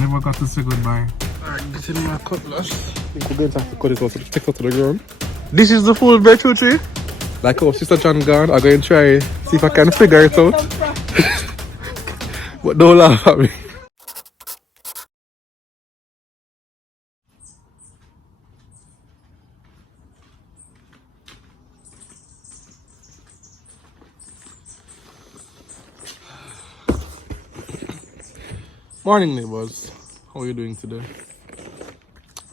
I never got to say goodbye. Alright, getting my cutlass. I think we're going to have to cut it out so it sticks out to the ground. This is the full beetroot tree. Like our sister John gone, I'm going to try see if I can figure it out. But don't laugh at me. Morning neighbors, how are you doing today?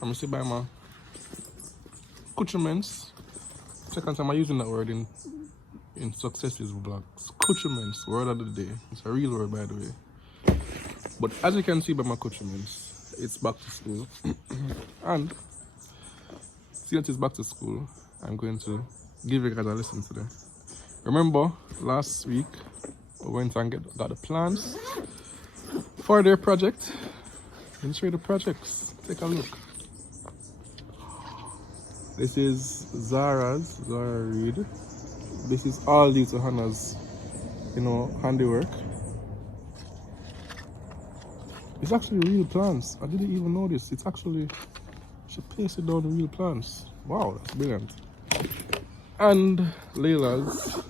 I'm gonna sit by my accoutrements. Second time I'm using that word in successes vlogs. Accoutrements, word of the day. It's a real word by the way. But as you can see by my accoutrements, it's back to school. And since it's back to school, I'm going to give you guys a lesson today. Remember last week we went and got the plans for their project. Let me show you the projects. Take a look. This is Zahra Reed. This is all these to Hannah's, handiwork. It's actually real plants. I didn't even know this. It's actually, she pasted down the real plants. Wow, that's brilliant. And Leila's.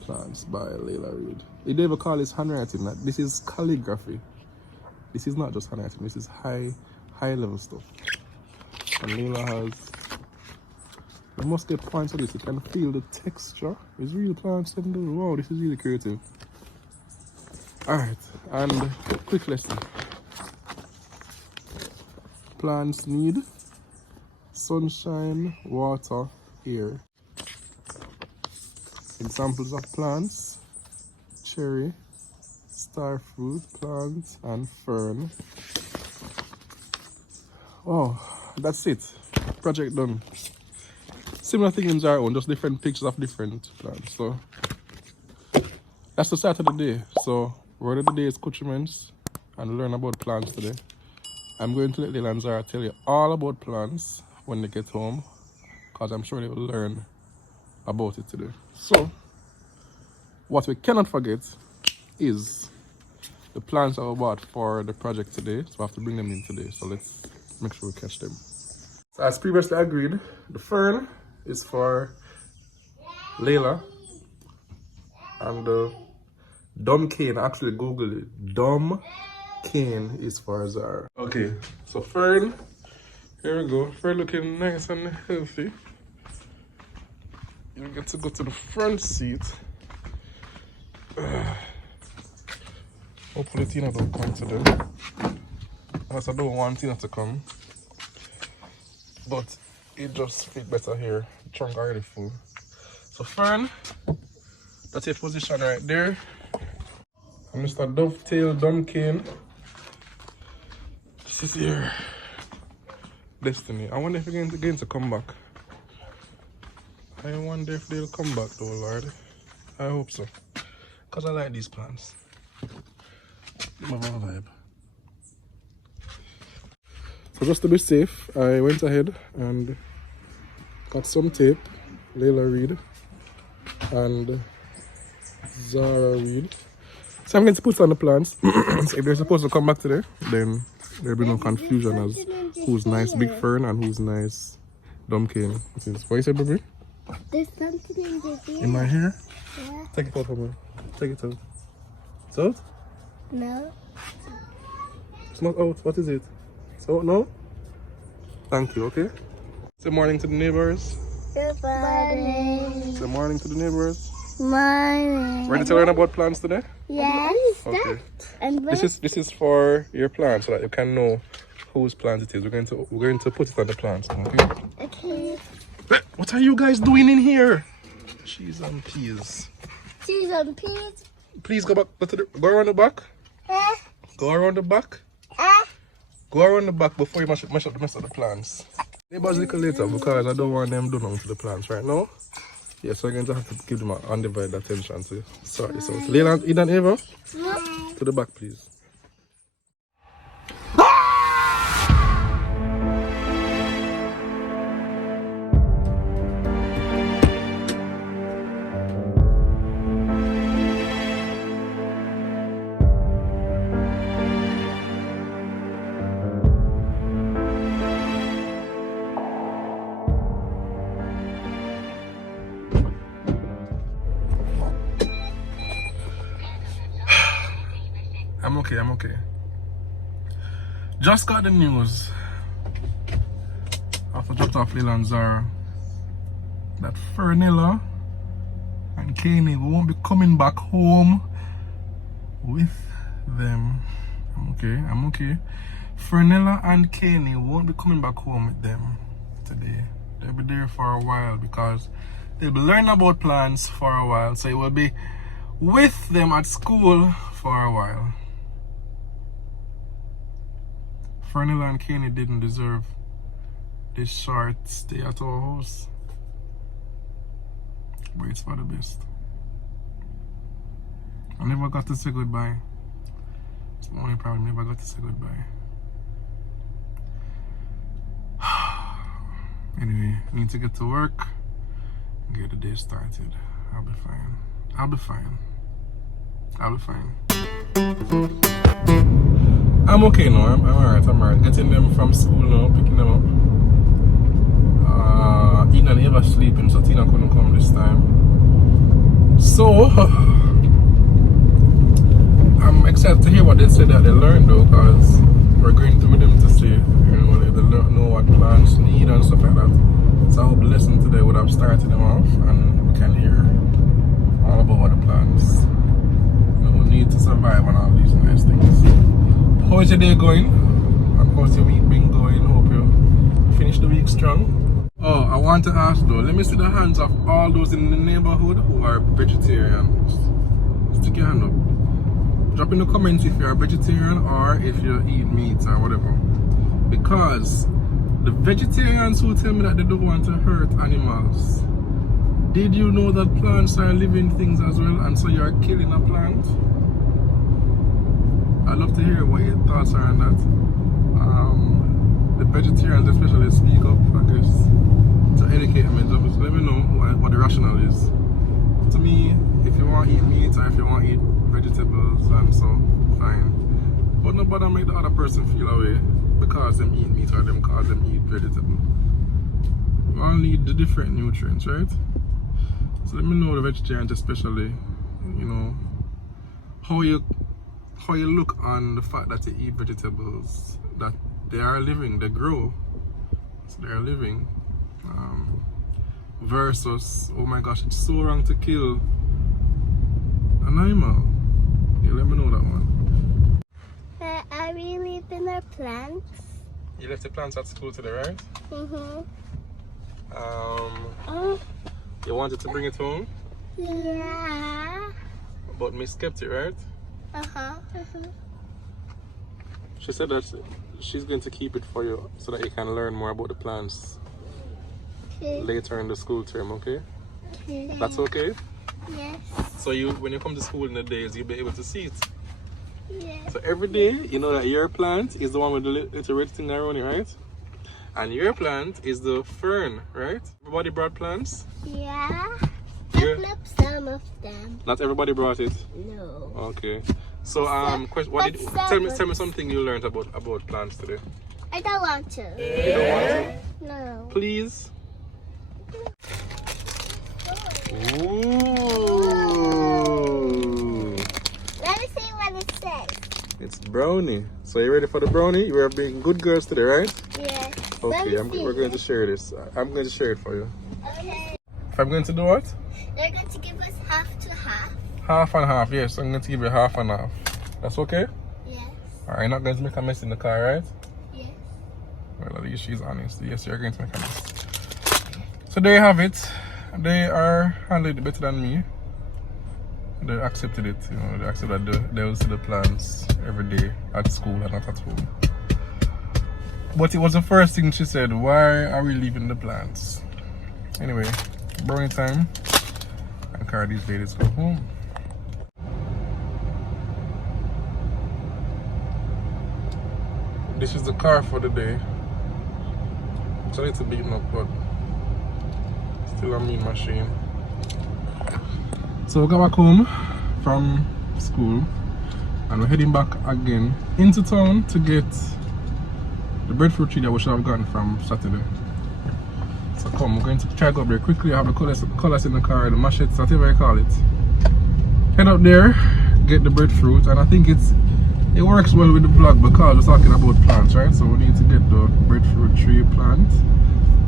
Plants by Leila Reed. They never call this handwriting. This is calligraphy. This is not just handwriting. This is high level stuff. And Leila has. You must get points for this. You can feel the texture. It's real plants. Wow, this is really creative. Alright, and quick lesson. Plants need sunshine, water, air. Examples of plants: cherry, starfruit plants, and fern. Oh, that's it. Project done. Similar thing in our own, just different pictures of different plants. So that's the start of the day. So word of the day is accoutrements and learn about plants today. I'm going to let Leila and Zahra tell you all about plants when they get home, because I'm sure they will learn about it today. So what we cannot forget is the plants that we bought for the project today. So we have to bring them in today. So let's make sure we catch them. So as previously agreed, the fern is for Leila, and the dumb cane, actually Google it, dumb cane is for Zahra. Okay, so fern, here we go. Fern looking nice and healthy. You get to go to the front seat. Hopefully Tina don't come today. Unless I don't want Tina to come. But it just fit better here. The trunk already full. So fern, that's your position right there. And Mr. Dovetail Duncan. This is your destiny. I wonder if you're going to come back. I wonder if they'll come back though, Lord. I hope so. Because I like these plants. My vibe. So just to be safe, I went ahead and got some tape, Leila Reed and Zahra Reed. So I'm going to put on the plants. So if they're supposed to come back today, then there'll be no confusion as who's nice big fern and who's nice dumb cane. What you say, baby? There's something in the ear. In my hair? Yeah. Take it out for me. Take it out. It's out? No. It's not out. What is it? It's out now? Thank you, okay? Say morning to the neighbors. Good morning. Say morning to the neighbors. Morning. Ready to learn about plants today? Yes. Okay. And This is for your plants so that you can know whose plant it is. We're going to put it on the plants, okay? okay. What are you guys doing in here? Cheese and peas. Cheese and peas. Please go back. Go around the back. Go around the back. Go around the back before you mash up the rest of the plants. Neighbors little later because I don't want them doing nothing to the plants right now. Yeah, so I'm going to have to give them undivided attention to sort this out. Leila, Eden and Eva, to the back please. okay, I'm okay. Just got the news after dropped off Leila and Zahra that Fernella and Kenny won't be coming back home with them. I'm okay. Fernella and Kenny won't be coming back home with them today. They'll be there for a while because they'll be learning about plants for a while. So it will be with them at school for a while. Fernella and Kenny didn't deserve this short stay at our house. But it's for the best. I never got to say goodbye. It's the only problem, never got to say goodbye. Anyway, I need to get to work and get the day started. I'll be fine. I'll be fine. I'm okay now. I'm alright. Getting them from school now, picking them up. Ina never sleeping, so Tina couldn't come this time. So I'm excited to hear what they said that they learned though, because we're going through with them to see, they know what plants need and stuff like that. So I hope the lesson today would have started them off and we can hear all about what the plants need to survive and all these nice things. How is your day going? And how's your week been going? Hope you finish the week strong. Oh, I want to ask though, let me see the hands of all those in the neighborhood who are vegetarians. Stick your hand up. Drop in the comments if you're a vegetarian or if you eat meat or whatever. Because the vegetarians who tell me that they don't want to hurt animals, did you know that plants are living things as well, and so you're killing a plant? I'd love to hear what your thoughts are on that. The vegetarians especially speak up, I guess, to educate me. Just let me know what the rationale is. To me, if you want to eat meat or if you want to eat vegetables and so, fine. But nobody make the other person feel away because them eat meat or them cause them eat vegetable. We all need the different nutrients, right? So let me know, the vegetarians especially, how you look on the fact that you eat vegetables, that they are living, they grow, so they are living, versus, oh my gosh, it's so wrong to kill an animal. Yeah, let me know that one. Are we leaving our plants? You left the plants at school today, right? You wanted to bring it home? Yeah. But Miss kept it, right? She said that she's going to keep it for you so that you can learn more about the plants later in the school term, okay? That's okay? Yes. So when you come to school in the days, you'll be able to see it. Yes. So every day, you know that your plant is the one with the little red thing around it, right? And your plant is the fern, right? Everybody brought plants? Yeah. I love some of them. Not everybody brought it? No. Okay. So tell me something you learned about plants today. I don't want to. You don't want to? No. Please. Ooh. Let me see what it says. It's brownie. So you ready for the brownie? You are being good girls today, right? Yes. Okay, we're going to share this. I'm going to share it for you. Okay. If I'm going to do what? They're going to give us half to half. Half and half, yes. I'm going to give you half and half. That's okay? Yes. Alright, you're not going to make a mess in the car, right? Yes. Well, at least she's honest. Yes, you're going to make a mess. So there you have it. They are handling it better than me. They accepted it, they accepted that they will see the plants every day at school and not at home. But it was the first thing she said, why are we leaving the plants? Anyway, brownie time. And carry these ladies go home. This is the car for the day. It's a little beaten up, but still a mean machine. So we got back home from school and we're heading back again into town to get the breadfruit tree that we should have gotten from Saturday. So come, we're going to try to go up there quickly. I have the colours in the car, the machetes, whatever you call it. Head up there, get the breadfruit, and I think it's It works well with the vlog because we're talking about plants, right? So we need to get the breadfruit tree plant,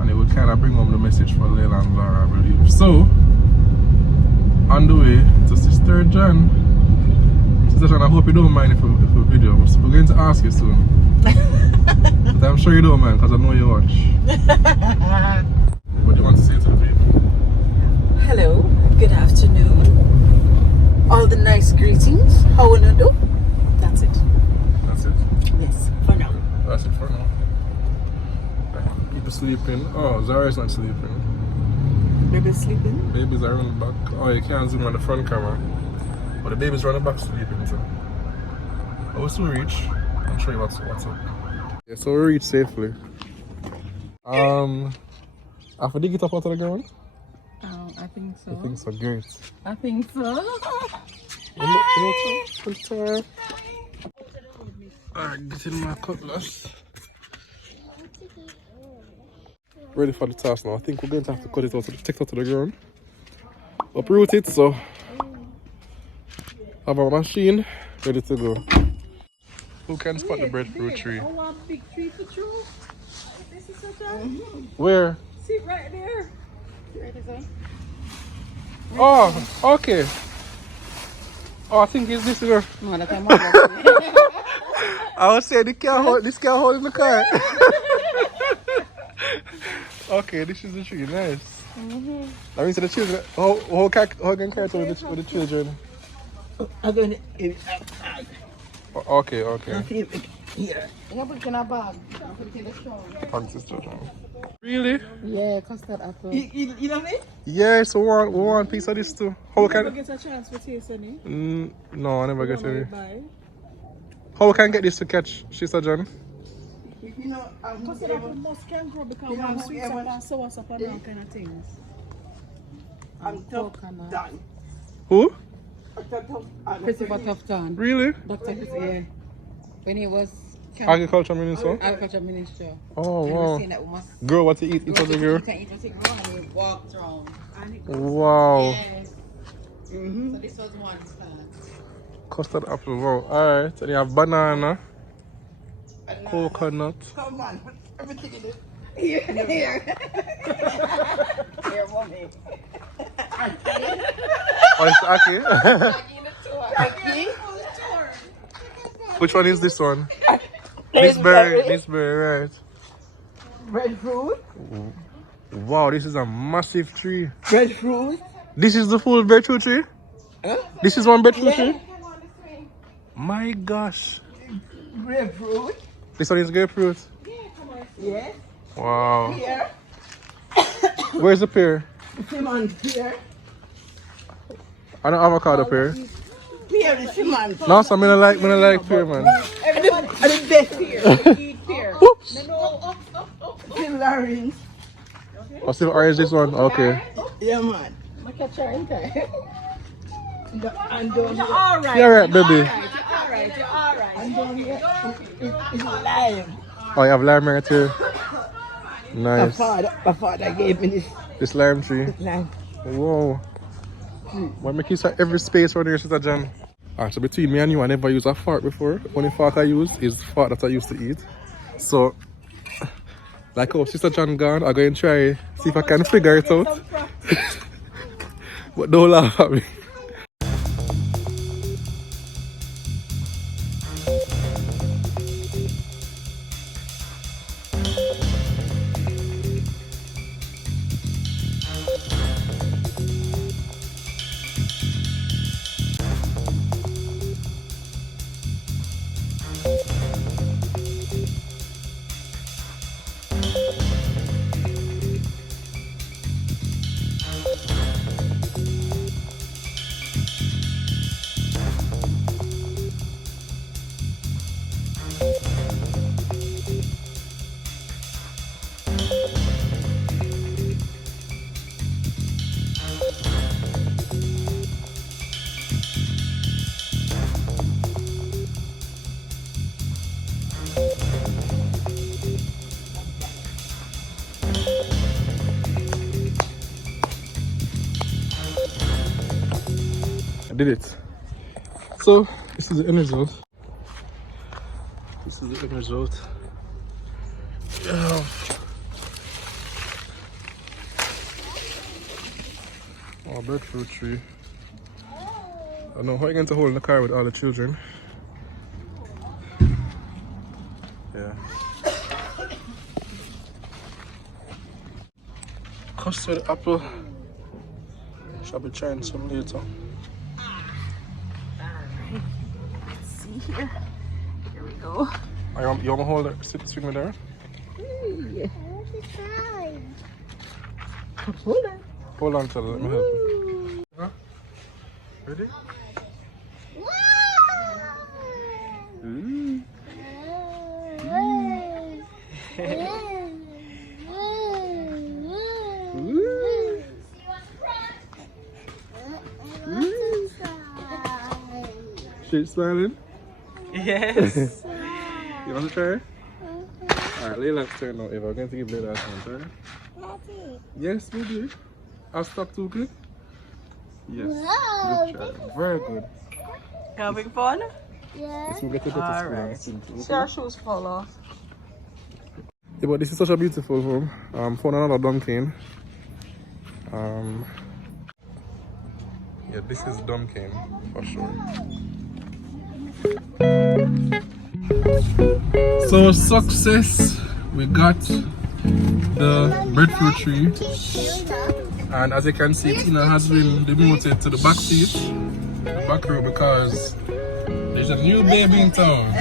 and it will kind of bring home the message for Leila and Zahra, I believe. So, on the way to Sister John. Sister John, I hope you don't mind if we video. We're going to ask you soon. But I'm sure you don't mind because I know you watch. What do you want to say to the people? Hello, good afternoon. All the nice greetings. How will you do? That's it. That's it? Yes, for now. That's it for now. People sleeping. Oh, Zahra's not sleeping. Baby's sleeping? Babies are on the back. Oh, you can't zoom on the front camera. But the babies are on the back sleeping, so. I will still reach. I'll show you what's up. Yeah, so we reached safely. After dig it up out of the ground? I think so. I think so, great. I think so. Alright, getting my cutlass. Ready for the task now. I think we're going to have to cut it out, take it out of the ground. Uproot it, so have our machine ready to go. Who can spot the breadfruit tree? I want a big tree to throw. This is such a... Where? See right there. Right there. Oh, okay. Oh, I think it's this girl. No, that's a I was saying this can't hold in the car. Okay, this is the tree, nice. That means the children. How can carry it with the children? I'm going to give it Okay. here. I'm putting a bag. I'm putting the straw. Thanks, Sister John. Really? Yeah, custard apple. You know me? Yeah, so we want a piece of this too. How can? Get a chance for taste any? No, I never get any. How can get this to catch, Sister John? You know, custard apple must can grow because we have sweet sap and sour sap and all kind of things. I'm tough done. Who? Christopher Tufton. Really? Dr. Chris, yeah. When he was Agriculture Minister? Agriculture Minister. Oh, And wow. we saying that we must Girl, what to eat? It was a girl. eat and and we walked around. Wow. Yes. So this was one plant. Custard apple, wow. Alright, and you have banana, coconut. Come on, put everything in it. Here. Here, mommy. Oh, it's Aki. Aki? Which one is this one? This berry, right. Breadfruit. Wow, this is a massive tree. Breadfruit. This is the full breadfruit tree? Huh? This is one breadfruit Yeah. tree? My gosh. Grapefruit. This one is grapefruit. Yeah. Wow. Here. Where's the pear? Simon here. And an avocado pear. Here is Simon. No, so I don't like pear, man. Everybody, and the best here. Eat here. Oops. Still Larry. Oh, still orange this one? Okay. Yeah, man. Look at your entire. And down here. Alright. You're right, baby. You're alright. And down here, it's lime. Oh, you have lime right here. Nice. My father gave me This lime tree. lime. Whoa. Why make use of every space around here, Sister John? Alright, so between me and you, I never used a fork before. The only fork I use is the fork that I used to eat. So, like how Sister John gone, I'm going to try, see if I can figure it out. But don't laugh at me. I did it. So, this is the end result. This is the end result. Yeah. Oh, breadfruit tree. I don't know how you're going to hold in the car with all the children. Yeah. Custard apple. Shall be trying some later. Let's see here. Here we go. You want to hold it? Sit with me there? Hey. Hold Hold on. Hold on till let me help you. Huh? Ready? Mm. She's smiling? Yes. You want to try? Alright, Leila's turn now. If I'm going to give Leila a turn, try. Yes, we do. I'll stop too quick. Yes. Good try. Very good. Having fun? Let's get to Alright. school. See our shoes fall off. Yeah, but this is such a beautiful home. Found another Duncan. Yeah, this is Duncan for sure. So success, we got the breadfruit tree, and as you can see, Tina has been demoted to the back seat, the back row, because there's a new baby in town.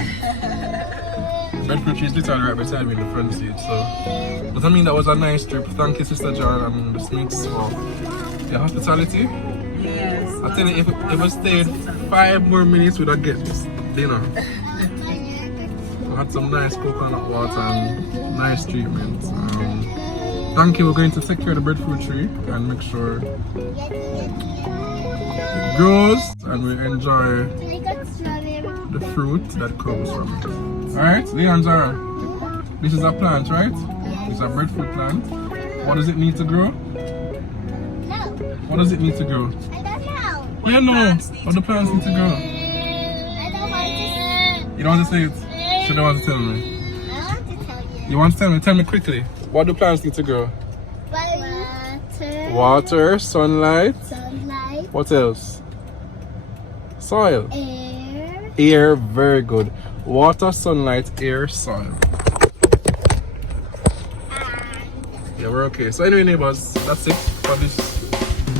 The breadfruit tree is literally right beside me in the front seat. So, but I mean, that was a nice trip. Thank you, Sister John and the Smiths, for the hospitality. Yes. I tell you, if I stayed 5 more minutes, we'd have get dinner. We had some nice coconut water and nice treatment. Thank you. We're going to take care of the breadfruit tree and make sure it grows and we enjoy the fruit that comes from it. Alright, Leila and Zahra, this is a plant, right? It's a breadfruit plant. What does it need to grow? No, What does it need to grow? I don't know. Yeah, no. What the plants need to grow? I don't want to. You don't want to say it? So you don't want to tell me? I want to tell you. You want to tell me? Tell me quickly. What do plants need to grow? Water. Water, sunlight. Sunlight. What else? Soil. Air. Air, very good. Water, sunlight, air, soil. Yeah, we're okay. So anyway, neighbors, that's it for this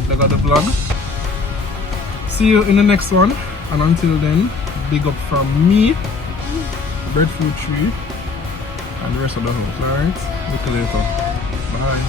leg of the vlog. See you in the next one. And until then, big up from me, breadfruit tree, and the rest of the house. Alright? Look you later. Bye.